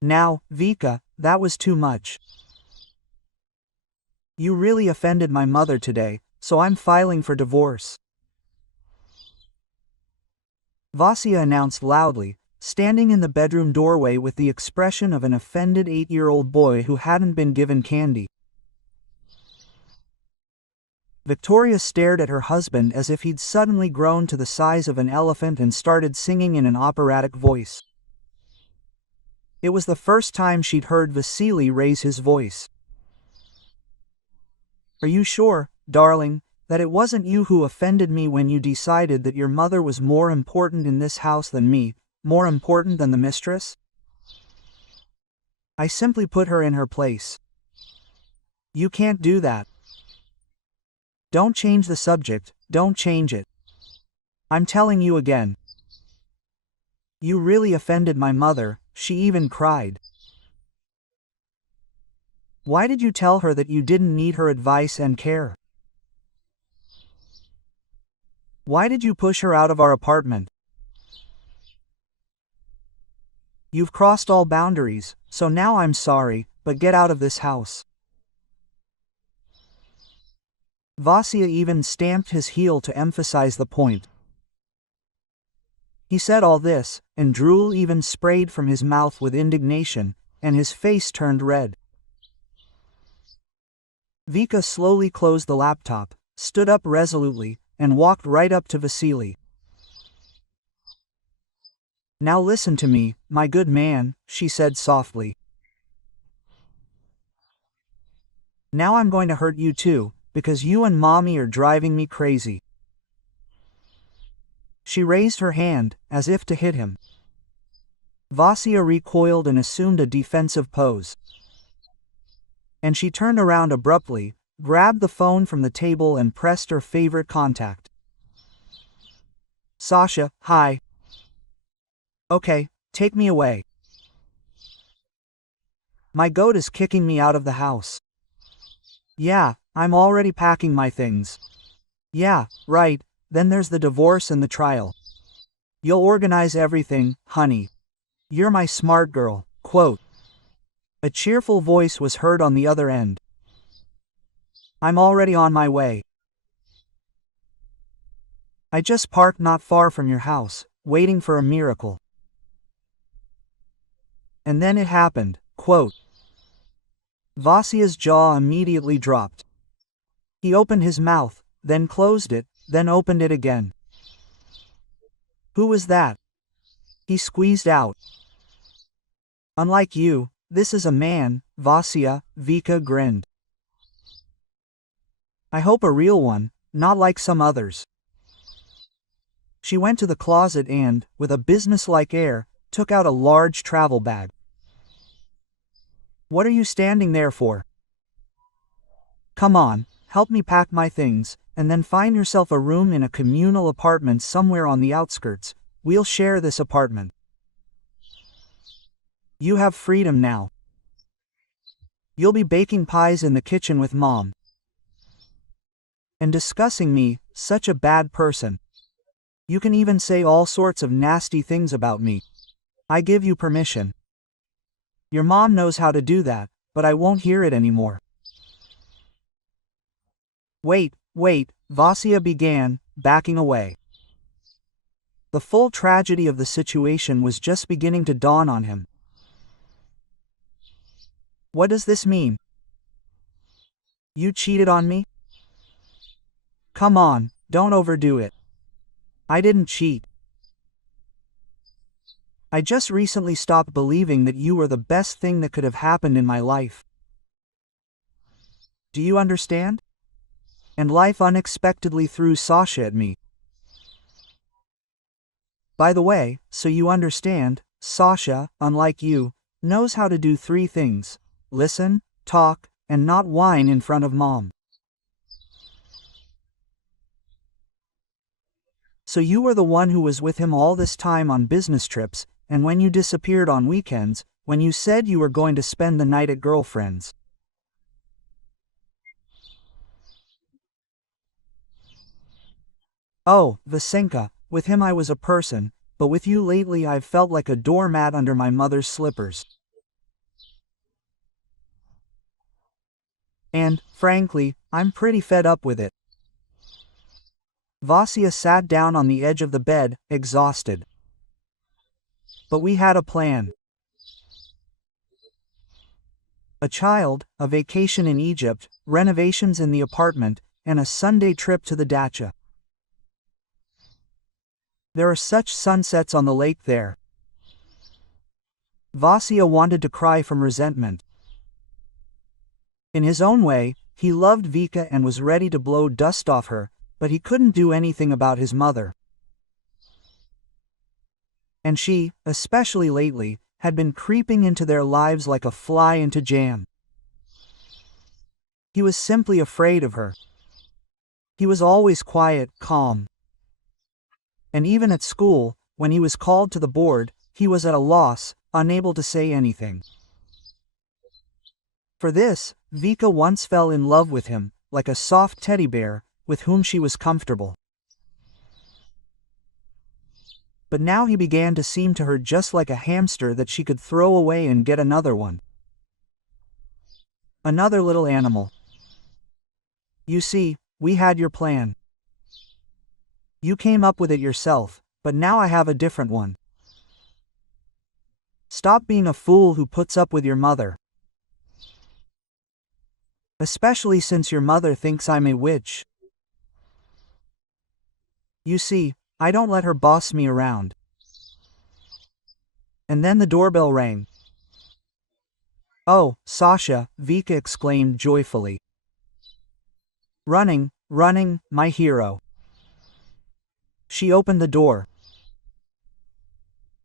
Now, Vika, that was too much. You really offended my mother today, so I'm filing for divorce. Vasya announced loudly, standing in the bedroom doorway with the expression of an offended 8-year-old boy who hadn't been given candy. Victoria stared at her husband as if he'd suddenly grown to the size of an elephant and started singing in an operatic voice. It was the first time she'd heard Vasily raise his voice. Are you sure, darling, that it wasn't you who offended me when you decided that your mother was more important in this house than me, more important than the mistress? I simply put her in her place. You can't do that. Don't change the subject, don't change it. I'm telling you again. You really offended my mother, she even cried. Why did you tell her that you didn't need her advice and care? Why did you push her out of our apartment? You've crossed all boundaries, so now I'm sorry, but get out of this house. Vasya even stamped his heel to emphasize the point. He said all this, and drool even sprayed from his mouth with indignation, and his face turned red. Vika slowly closed the laptop, stood up resolutely, and walked right up to Vasily. Now listen to me, my good man, she said softly. Now I'm going to hurt you too, because you and Mommy are driving me crazy. She raised her hand, as if to hit him. Vasya recoiled and assumed a defensive pose. And she turned around abruptly, grabbed the phone from the table and pressed her favorite contact. Sasha, hi. Okay, take me away. My goat is kicking me out of the house. Yeah, I'm already packing my things. Yeah, right, then there's the divorce and the trial. You'll organize everything, honey. You're my smart girl, quote. A cheerful voice was heard on the other end. I'm already on my way. I just parked not far from your house, waiting for a miracle. And then it happened, quote. Vasya's jaw immediately dropped. He opened his mouth, then closed it, then opened it again. Who was that? He squeezed out. Unlike you, this is a man, Vasya, Vika grinned. I hope a real one, not like some others. She went to the closet and, with a businesslike air, took out a large travel bag. What are you standing there for? Come on, help me pack my things, and then find yourself a room in a communal apartment somewhere on the outskirts. We'll share this apartment. You have freedom now. You'll be baking pies in the kitchen with Mom. And discussing me, such a bad person. You can even say all sorts of nasty things about me. I give you permission. Your mom knows how to do that, but I won't hear it anymore. Wait, Vasya began, backing away. The full tragedy of the situation was just beginning to dawn on him. What does this mean? You cheated on me? Come on, don't overdo it. I didn't cheat. I just recently stopped believing that you were the best thing that could have happened in my life. Do you understand? And life unexpectedly threw Sasha at me. By the way, so you understand, Sasha, unlike you, knows how to do 3 things: listen, talk, and not whine in front of Mom. So you were the one who was with him all this time on business trips, and when you disappeared on weekends, when you said you were going to spend the night at girlfriends. Oh, Vasenka, with him I was a person, but with you lately I've felt like a doormat under my mother's slippers. And, frankly, I'm pretty fed up with it. Vasya sat down on the edge of the bed, exhausted. But we had a plan. A child, a vacation in Egypt, renovations in the apartment, and a Sunday trip to the dacha. There are such sunsets on the lake there. Vasya wanted to cry from resentment. In his own way, he loved Vika and was ready to blow dust off her, but he couldn't do anything about his mother. And she, especially lately, had been creeping into their lives like a fly into jam. He was simply afraid of her. He was always quiet, calm. And even at school, when he was called to the board, he was at a loss, unable to say anything. For this, Vika once fell in love with him, like a soft teddy bear, with whom she was comfortable. But now he began to seem to her just like a hamster that she could throw away and get another one. Another little animal. You see, we had your plan. You came up with it yourself, but now I have a different one. Stop being a fool who puts up with your mother. Especially since your mother thinks I'm a witch. You see, I don't let her boss me around. And then the doorbell rang. Oh, Sasha, Vika exclaimed joyfully. Running, running, my hero. She opened the door.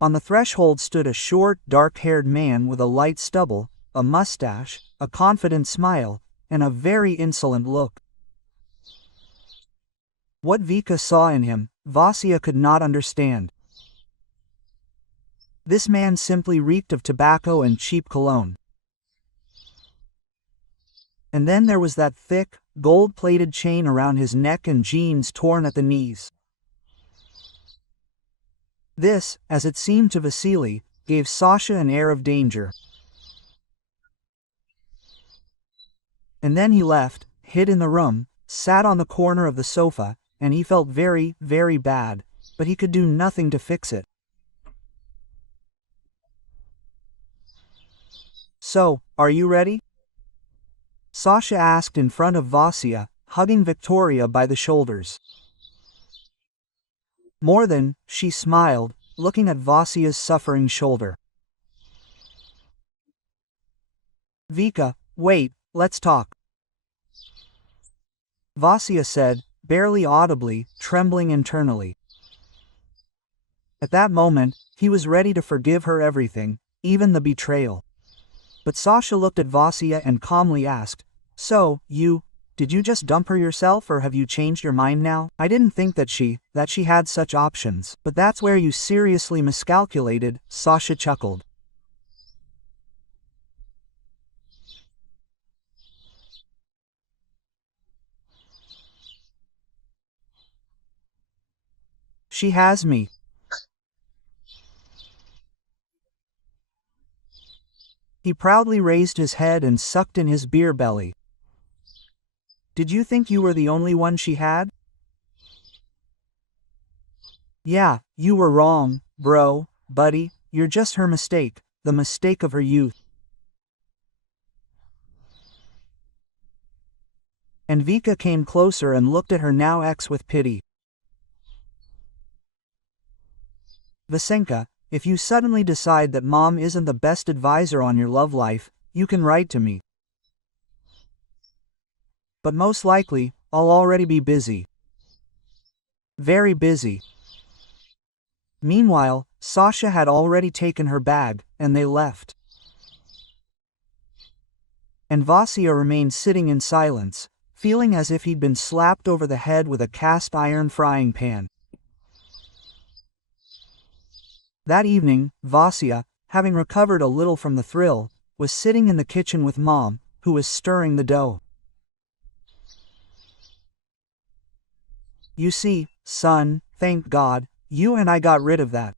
On the threshold stood a short, dark-haired man with a light stubble, a mustache, a confident smile, and a very insolent look. What Vika saw in him, Vasya could not understand. This man simply reeked of tobacco and cheap cologne. And then there was that thick, gold-plated chain around his neck and jeans torn at the knees. This, as it seemed to Vasily, gave Sasha an air of danger. And then he left, hid in the room, sat on the corner of the sofa, and he felt very, very bad, but he could do nothing to fix it. So, are you ready? Sasha asked in front of Vasya, hugging Victoria by the shoulders. More than, she smiled, looking at Vasya's suffering shoulder. Vika, wait, let's talk. Vasya said, barely audibly, trembling internally. At that moment, he was ready to forgive her everything, even the betrayal. But Sasha looked at Vasya and calmly asked, So, did you just dump her yourself or have you changed your mind now? I didn't think that she had such options, but that's where you seriously miscalculated, Sasha chuckled. She has me. He proudly raised his head and sucked in his beer belly. Did you think you were the only one she had? Yeah, you were wrong, bro, buddy, you're just her mistake, the mistake of her youth. And Vika came closer and looked at her now ex with pity. Vasenka, if you suddenly decide that mom isn't the best advisor on your love life, you can write to me. But most likely, I'll already be busy. Very busy. Meanwhile, Sasha had already taken her bag, and they left. And Vasya remained sitting in silence, feeling as if he'd been slapped over the head with a cast-iron frying pan. That evening, Vasya, having recovered a little from the thrill, was sitting in the kitchen with Mom, who was stirring the dough. You see, son, thank God, you and I got rid of that.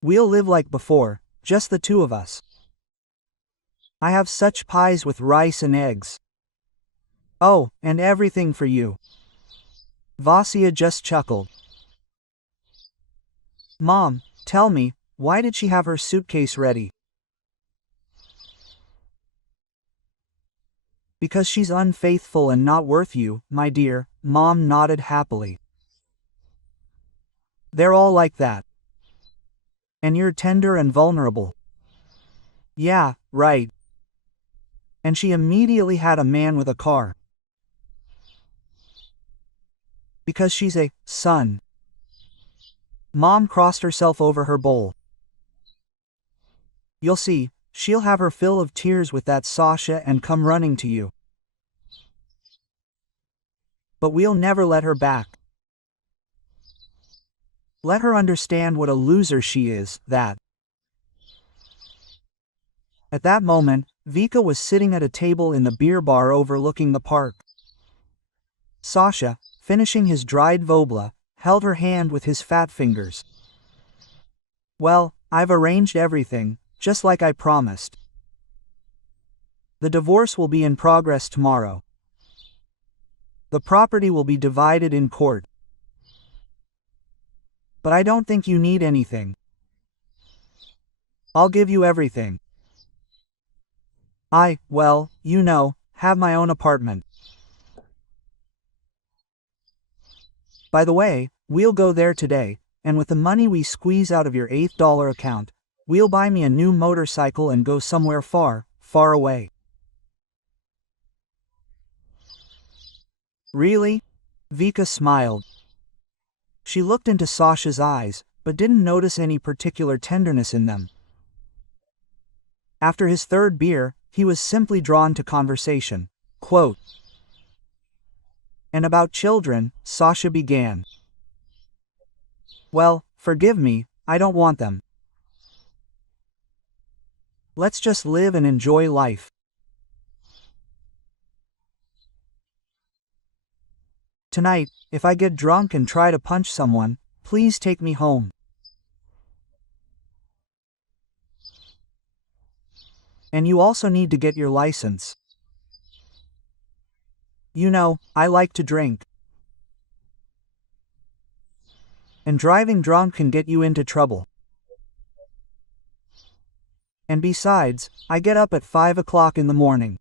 We'll live like before, just the two of us. I have such pies with rice and eggs. Oh, and everything for you. Vasya just chuckled. Mom, tell me, why did she have her suitcase ready? Because she's unfaithful and not worth you, my dear, Mom nodded happily. They're all like that. And you're tender and vulnerable. Yeah, right. And she immediately had a man with a car. Because she's a son. Mom crossed herself over her bowl. You'll see, she'll have her fill of tears with that Sasha and come running to you. But we'll never let her back. Let her understand what a loser she is, that. At that moment, Vika was sitting at a table in the beer bar overlooking the park. Sasha, finishing his dried vobla, held her hand with his fat fingers. Well, I've arranged everything, just like I promised. The divorce will be in progress tomorrow. The property will be divided in court. But I don't think you need anything. I'll give you everything. Well, you know, have my own apartment. By the way, we'll go there today, and with the money we squeeze out of your $8 account, we'll buy me a new motorcycle and go somewhere far, far away. Really? Vika smiled. She looked into Sasha's eyes, but didn't notice any particular tenderness in them. After his third beer, he was simply drawn to conversation. Quote. And about children, Sasha began. Well, forgive me, I don't want them. Let's just live and enjoy life. Tonight, if I get drunk and try to punch someone, please take me home. And you also need to get your license. You know, I like to drink. And driving drunk can get you into trouble. And besides, I get up at 5 o'clock in the morning.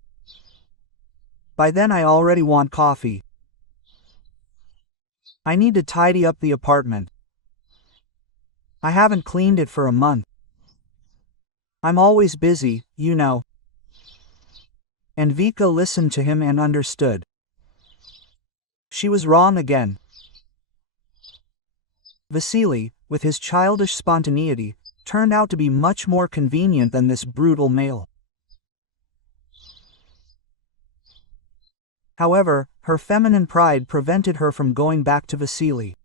By then I already want coffee. I need to tidy up the apartment. I haven't cleaned it for a month. I'm always busy, you know. And Vika listened to him and understood. She was wrong again. Vasily, with his childish spontaneity, turned out to be much more convenient than this brutal male. However, her feminine pride prevented her from going back to Vasily.